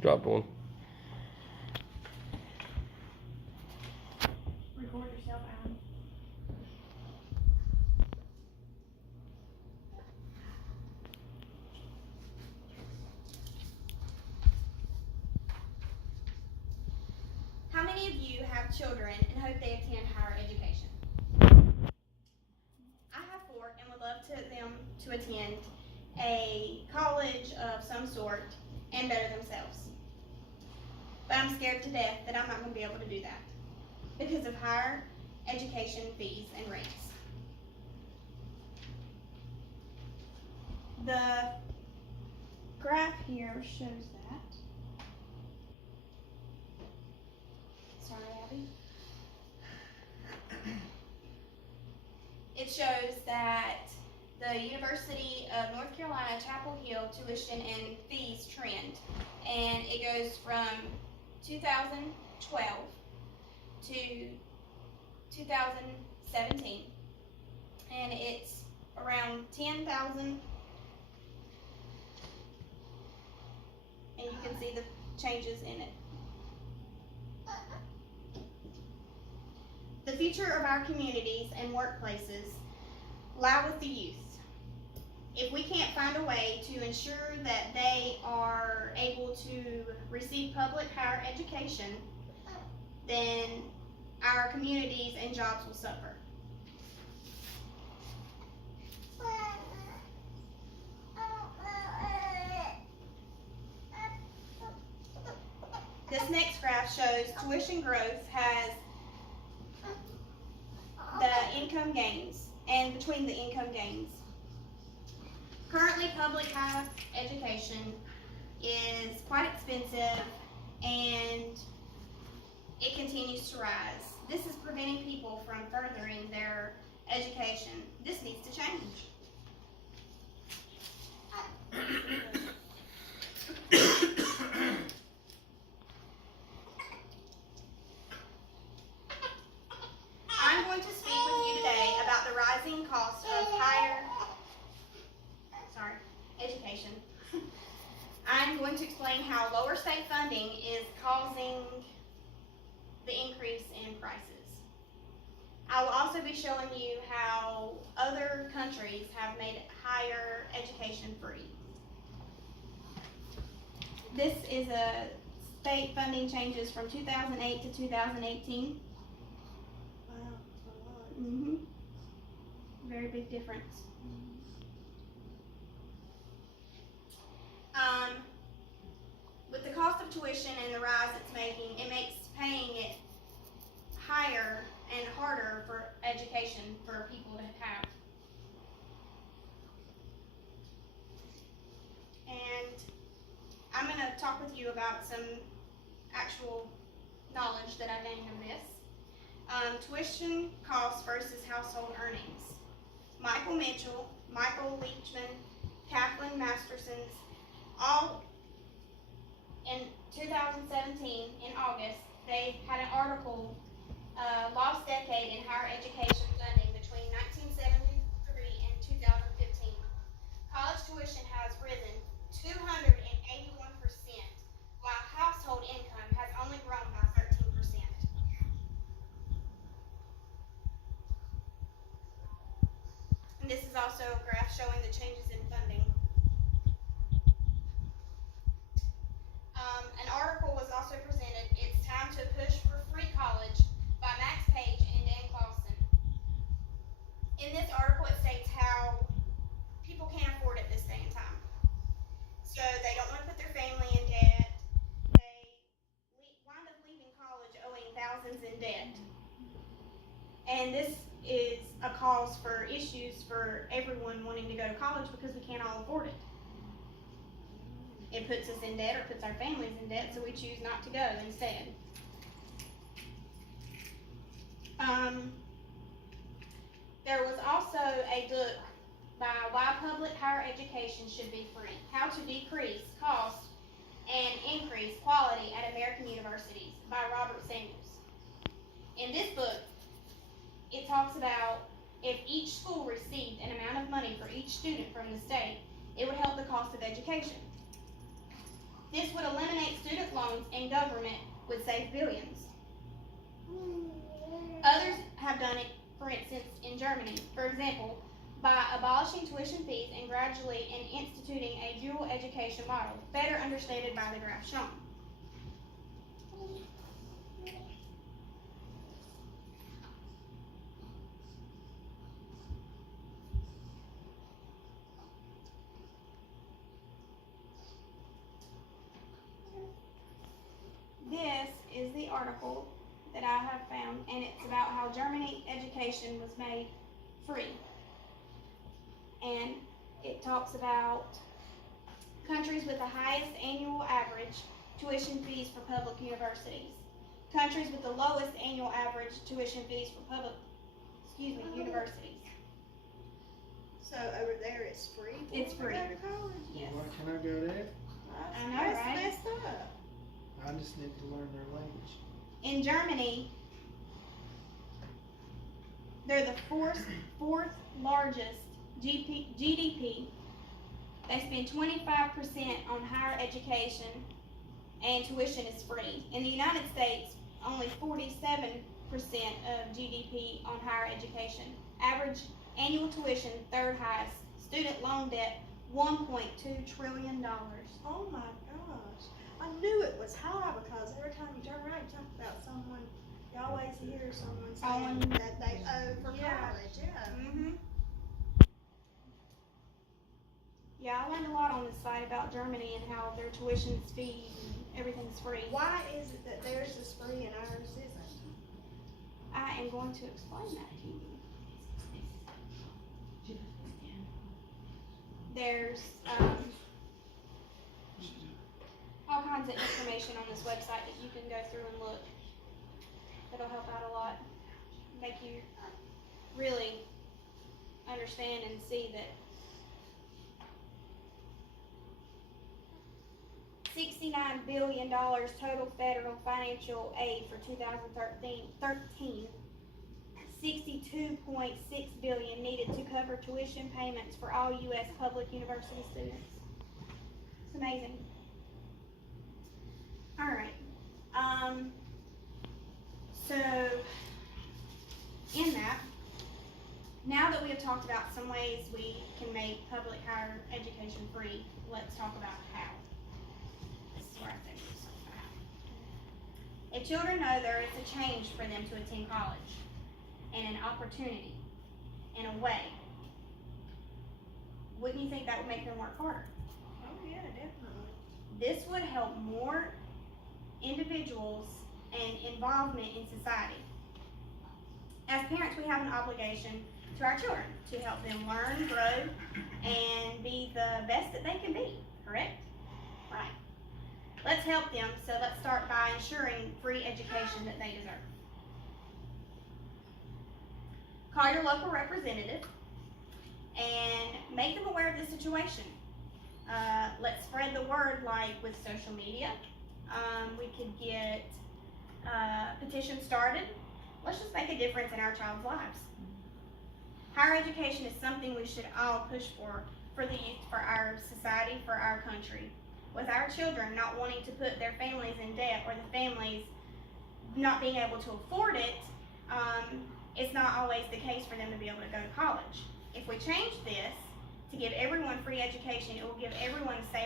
Dropped one. Record yourself, Adam. How many of you have children and hope they attend higher education? I have 4 and would love them to attend a college of some sort and better themselves. But I'm scared to death that I'm not going to be able to do that because of higher education fees and rates. The graph here shows that. Sorry, Abby. It shows that the University of North Carolina Chapel Hill tuition and fees trend, and it goes from 2012 to 2017, and it's around 10,000, and you can see the changes in it. The future of our communities and workplaces lie with the youth. If we can't find a way to ensure that they are able to receive public higher education, then our communities and jobs will suffer. This next graph shows tuition growth has the income gains and between the income gains. Currently, public higher education is quite expensive and it continues to rise. This is preventing people from furthering their education. This needs to change. I'm going to speak with you today about the rising cost of education. I'm going to explain how lower state funding is causing the increase in prices. I will also be showing you how other countries have made higher education free. This is a state funding changes from 2008 to 2018. Wow, that's a lot. Mm-hmm. Very big difference. With the cost of tuition and the rise it's making, it makes paying it higher and harder for education for people to have. And I'm going to talk with you about some actual knowledge that I gained from this. Tuition costs versus household earnings. Michael Mitchell, Michael Leachman, Kathleen Masterson's, all in 2017, in August, they had an article, Lost Decade in Higher Education Funding between 1973 and 2015. College tuition has risen 281%, while household income has only grown by 13%. And this is also a graph showing the changes in funding. An article was also presented, It's Time to Push for Free College by Max Page and Dan Clausen. In this article it states how people can't afford it this day and time. So they don't want to put their family in debt. They wind up leaving college owing thousands in debt. And this is a cause for issues for everyone wanting to go to college because we can't all afford it. It puts us in debt or puts our families in debt, so we choose not to go instead. There was also a book by Why Public Higher Education Should Be Free, How to Decrease Cost and Increase Quality at American Universities by Robert Samuels. In this book, it talks about if each school received an amount of money for each student from the state, it would help the cost of education. This would eliminate student loans and government would save billions. Others have done it, for instance, in Germany, for example, by abolishing tuition fees and gradually instituting a dual education model, better understated by the graph shown. This is the article that I have found, and it's about how Germany education was made free. And it talks about countries with the highest annual average tuition fees for public universities, countries with the lowest annual average tuition fees for universities. So over there it's free? It's free. To go to college? Yes. Why can I go there? I know, That's right? messed up. I just need to learn their language. In Germany, they're the fourth largest GDP. They spend 25% on higher education, and tuition is free. In the United States, only 47% of GDP on higher education. Average annual tuition, third highest. Student loan debt, $1.2 trillion. Oh my gosh. I knew it was high because every time you turn around, you talk about someone, you always hear someone saying that they owe for college. Yeah. Yeah, I learned a lot on this site about Germany and how their tuition's fees and everything's free. Why is it that theirs is free and ours isn't? I am going to explain that to you. There's all kinds of information on this website that you can go through and look. It'll help out a lot. Make you really understand and see that $69 billion total federal financial aid for 2013. $62.6 billion needed to cover tuition payments for all U.S. public university students. It's amazing. All right. So in that, now that we have talked about some ways we can make public higher education free, let's talk about how. This is where I think we're so far. If children know there is a change for them to attend college and an opportunity in a way, wouldn't you think that would make them work harder? Oh yeah, definitely. This would help more individuals and involvement in society. As parents, we have an obligation to our children to help them learn, grow, and be the best that they can be, correct? Right. Let's help them, so let's start by ensuring free education that they deserve. Call your local representative and make them aware of the situation. Let's spread the word, like with social media. We could get petitions started. Let's just make a difference in our child's lives. Higher education is something we should all push for the youth, for our society, for our country. With our children not wanting to put their families in debt, or the families not being able to afford it, it's not always the case for them to be able to go to college. If we change this to give everyone free education, it will give everyone the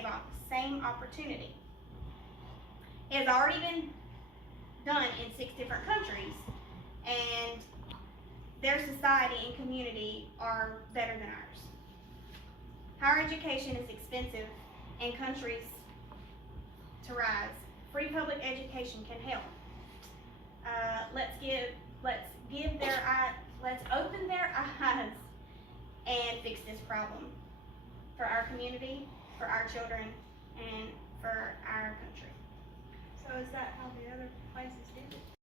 same opportunity. It has already been done in 6 different countries, and their society and community are better than ours. Higher education is expensive in countries to rise. Free public education can help. Let's open fix this problem for our community, for our children, and for our country. So is that how the other places did it?